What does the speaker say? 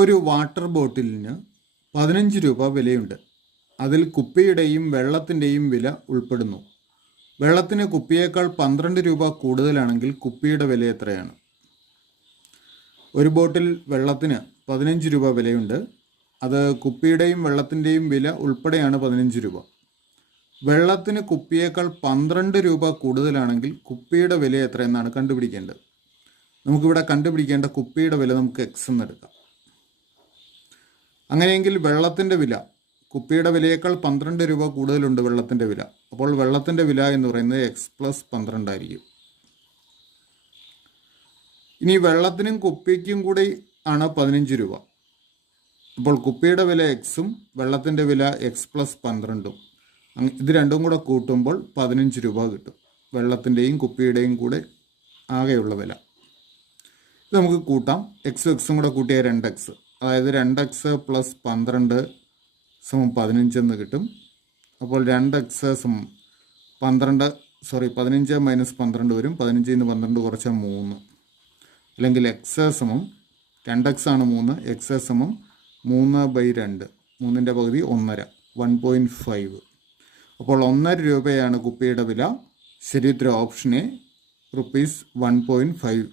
ഒരു വാട്ടർ ബോട്ടിലിന് 15 രൂപ വിലയുണ്ട്. അതിൽ കുപ്പിയുടെയും വെള്ളത്തിൻ്റെയും വില ഉൾപ്പെടുന്നു. വെള്ളത്തിന് കുപ്പിയേക്കാൾ 12 രൂപ കൂടുതലാണെങ്കിൽ കുപ്പിയുടെ വില എത്രയാണ്? ഒരു ബോട്ടിൽ വെള്ളത്തിന് 15 രൂപ വിലയുണ്ട്. അത് കുപ്പിയുടെയും വെള്ളത്തിൻ്റെയും വില ഉൾപ്പെടെയാണ് 15 രൂപ. വെള്ളത്തിന് കുപ്പിയേക്കാൾ 12 രൂപ കൂടുതലാണെങ്കിൽ കുപ്പിയുടെ വില എത്രയെന്നാണ് കണ്ടുപിടിക്കേണ്ടത്. നമുക്കിവിടെ കണ്ടുപിടിക്കേണ്ട കുപ്പിയുടെ വില നമുക്ക് എക്സ് എന്നെടുക്കാം. അങ്ങനെയെങ്കിൽ വെള്ളത്തിൻ്റെ വില, കുപ്പിയുടെ വിലയേക്കാൾ 12 രൂപ കൂടുതലുണ്ട് വെള്ളത്തിൻ്റെ വില. അപ്പോൾ വെള്ളത്തിൻ്റെ വില എന്ന് പറയുന്നത് എക്സ് പ്ലസ് 12 ആയിരിക്കും. ഇനി വെള്ളത്തിനും കുപ്പിക്കും കൂടി ആണ് 15 രൂപ. അപ്പോൾ കുപ്പിയുടെ വില എക്സും വെള്ളത്തിൻ്റെ വില എക്സ് പ്ലസ് 12ഉം, ഇത് രണ്ടും കൂടെ കൂട്ടുമ്പോൾ 15 രൂപ കിട്ടും. വെള്ളത്തിൻ്റെയും കുപ്പിയുടെയും കൂടെ ആകെയുള്ള വില. ഇത് നമുക്ക് കൂട്ടാം. എക്സും എക്സും കൂടെ കൂട്ടിയാൽ 2x, അതായത് 2x പ്ലസ് 12 സമം 15 എന്ന് കിട്ടും. അപ്പോൾ 2x സമം 15 മൈനസ് 12 വരും. 15 നിന്ന് 12 കുറച്ചാൽ 3. അല്ലെങ്കിൽ എക്സ് സമം 2x ആണ് 3, എക്സ് സമം 3/2. 3ൻ്റെ പകുതി 1.5, 1.5. അപ്പോൾ 1.5 രൂപയാണ് കുപ്പിയുടെ വില. ശരി ഉത്തരം ഓപ്ഷൻ എ, ₹1.5.